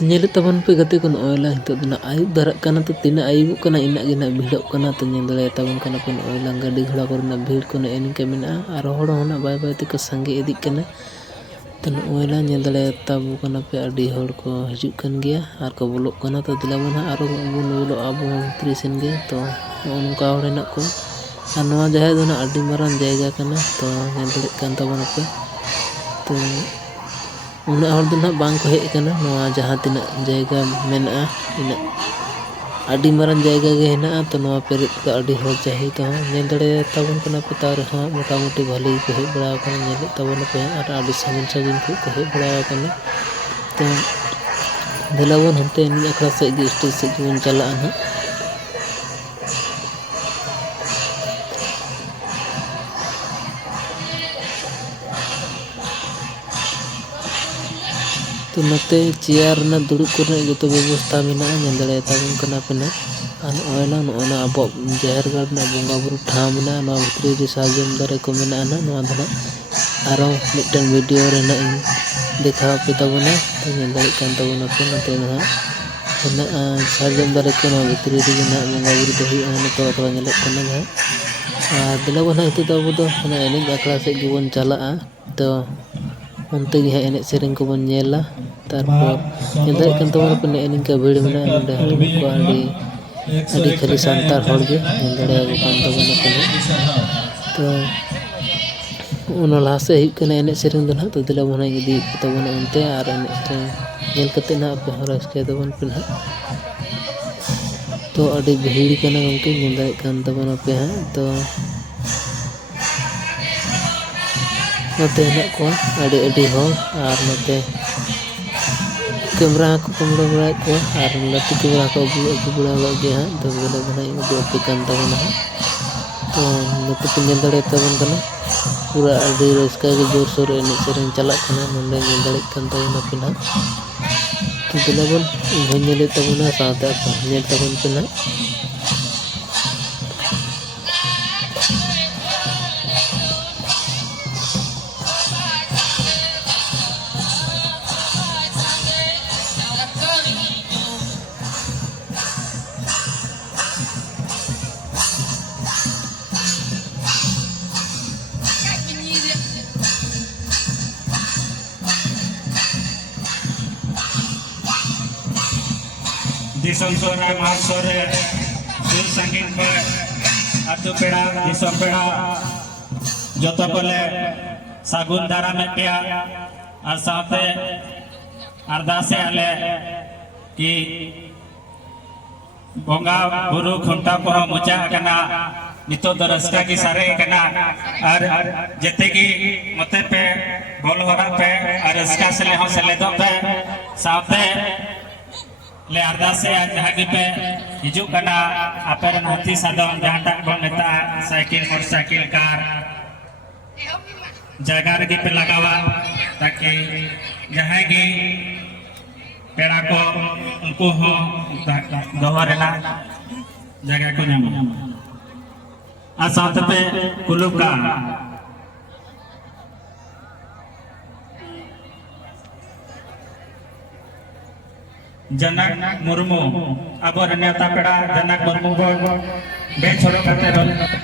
तो नेल तबन पे गते को नॉयला हितो ना आयु दरक कना तो तीना आयु कना इना गे ना भीड़ों कना तो नेल दले तबन कना पे नॉयला गाड़ी घोड़ा को ना भीड़ को ना एनिके मेना आर होड़ होना बाय बाय ते को संगे इदी कना तो नॉयला नेल दले तबु कना पे अडी होड़ को हिजुक कन गया आर को बोलो कना तो दिलावन आरो बुन बोलो आबो त्रिसेन गे तो उनका होड़ ना को आर नवा जहाय दो ना अडी मारान जायगा कना तो नेल दले कन तबन पे तो उना हर दिन बांग को हेज कना नवा जहां तिना जायगा मेना इन अडी मारान जायगा गे हेना तो नवा पेरित का अडी होड़ चाहे तो नेल दड़े तबन कना पता रहा मोटा मोटी भले को हेज बड़ा कना नेल तबन पे आर अडी सागिन सागिन को हेज बड़ा कना तो दिलावन हंते इन अखड़ा से गे स्टेज से बन चला ना तो नते चेयर ना दुड़ुब करने जो व्यवस्था मेना नेल तबन कना पेना आन ओयला नोना अब जहर गाड़ ना बोंगा बुरु ठा मेना ना भितरी रे साजम दारे को मेना ना नोआ धना आरो मिटन वीडियो रे ना देखा पे तबना तो नेल दाड़े कान तबना पे नते ना हेना साजम दारे को ना भितरी रे ना बोंगा बुरु दो हुई ना तो तो नेल कना ना दिला बना हितो तो अब तो ना एने अकड़ा से गिबन चला तो उनते गे एने सेरेंग को बन नेला तारपर नेल कन तबना पे एने का भीड़ मेना नडे को अडी खाली सांतार होड़ गे नेल दड़े कान तबना पे तो उन लासे हिक कने एने सेरेंग दो ना तो दिला बना इदी तबना उनते आर एने सेरेंग नेल कते ना पे हरस के तबन पे ना तो अडी भीड़ कना गमके नेल दड़े कान तबना पे तो नते ना को अडी अडी हो आर नते कैमरा को कमरा बड़ा को आर लटी कैमरा को अगु बड़ा गे हां तो दिला बना इदी पे कान तबना तो नते पे नेल दड़े तबन कना पूरा अडी रस्का के जोर सोर एने सेरेंग चला कना नंदे नेल दड़े कान तबना पे ना तो दिला बन नेल तबना साथे नेल तबन पे ना दिसम सोरे महासोरे सुर संगीन पे अतु पेड़ा दिसम पेड़ा जोतो कोले सागुन दारा में पिया और साथे अरदासे आले कि बोंगा बुरु खुंटा को मुचा कना नितो दरस्का की सारे कना और जते की मते पे बोल होरा पे और रस्का से ले हो से ले दो पे साथे ले अरदासे जहागी पे हिजू कना अपेरन हाथी सादम जहाटा को नेता साइकिल मोटरसाइकिल कार जगह रे पे लगावा ताकि जहागी पेड़ा को उनको हो दोहरेला जगह को नाम आ साथ पे कुलुका जनक मुर्मू अब नेता पेड़ा जनक मुर्मू को बे छोड़ो करते रहो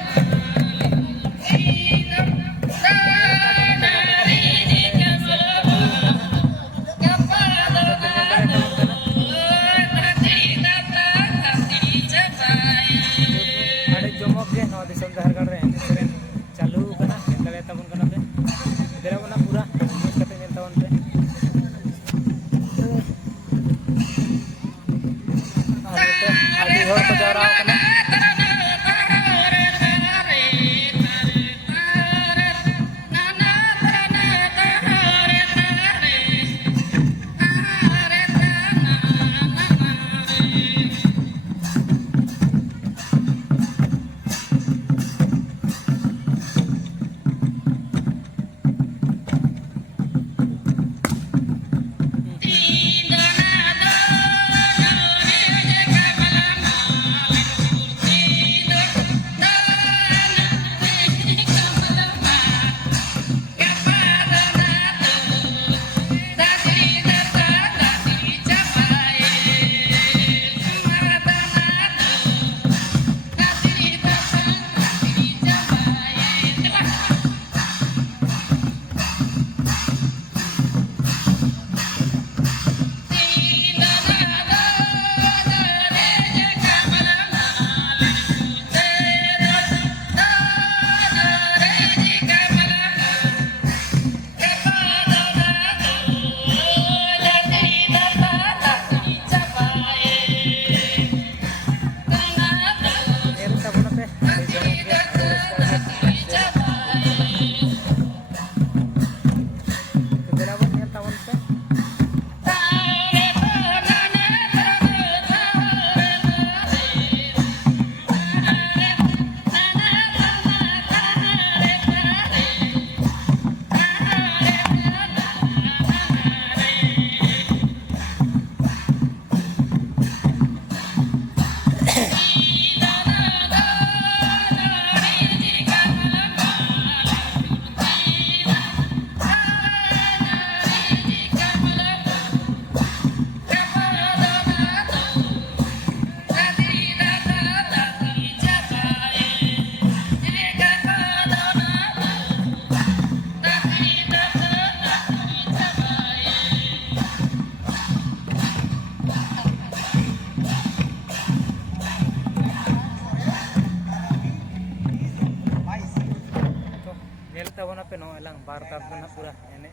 बारटा ना पूरा एने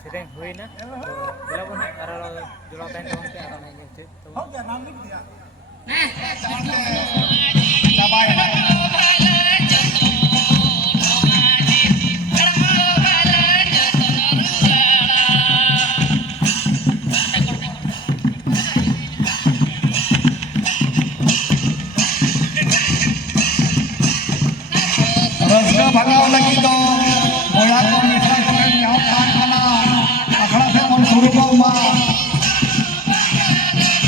सेरेंग हुईना तो दिला बन आरो जुला तहन तबन पे आरो नहीं चे तो रस्का भगाव लगी तो बोया को मिठा करे यहाँ तान कना अखड़ा से मन शुरू को मा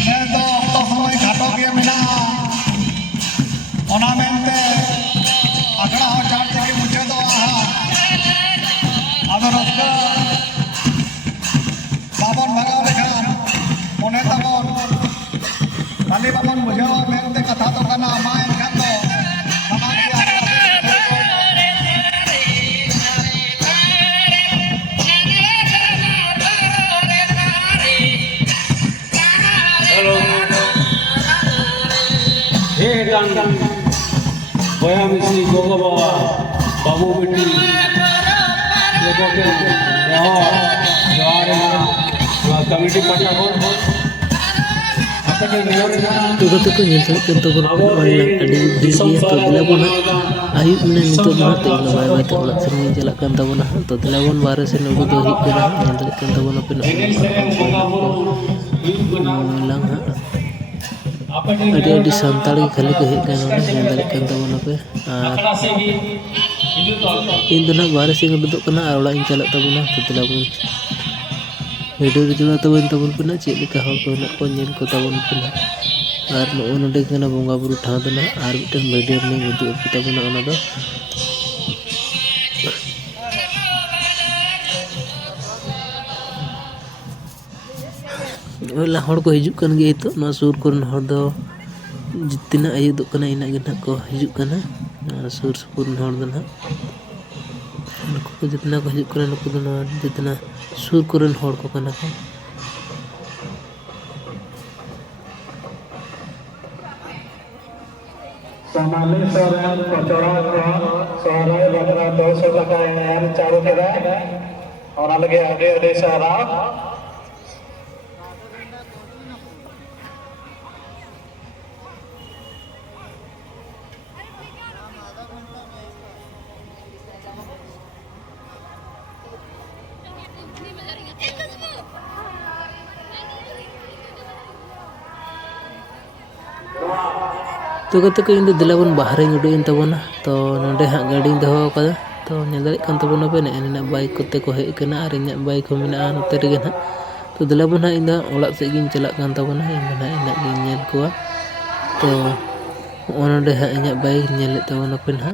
मैं तो समय घाटो के मिला ओनामेंटे अखड़ा हो चार्ज के मुझे तो अब रस्का बाबन भगाव लेखा मोने तबन खाली बाबन मुझे मेंटे कथा तो कना माय खान तो Boya misi gogo bawa babu bitti lego ke jawar committee pata ko apake niore तो कते को nyel kan to kon online adi video to dilabon ayub ne nito na te na bay bay to la sering jalak kan tabona to dilabon bare se nugo do hit kana nyel kan tabona pe no lang ha adi santali khali ko hit kana nyel kan tabona pe इन दोनों बारे से ngeduduk kana arola ing jalak tabona to dilabon video di jula tabon tabon puna cek leka hal ko nak ko nyel ko tabon puna ar no node kana bonga buru tha dana ar mitan video ni ngeduduk kita puna ona do ola hor ko hijuk kan ge itu no sur kon hor do जितना आयु दो कना इना गना को हिजुक कना सुर सुपुर हर दना नुको जितना को हिजुक कना नुको दना जितना सुर करन हर को कना को समाले सोरेन पचोरा को सोरे बकरा 200 टका यार चालू केदा और अलगे आगे अरे सारा तो कते को इन दिलाबन बाहरे उडुक इन तबना तो नडे हा गाड़ी दहो कदा तो नेदल kan tabona pe ene bike कोते को हे कना आर इन बाइक को मिना नते रेगे ना तो दिलाबन हा इन ओळाक से गिन चलाक kan tabona इन ना इन गिन नेल कोआ तो ओनडे हा इन बाइक नेल tabona पे ना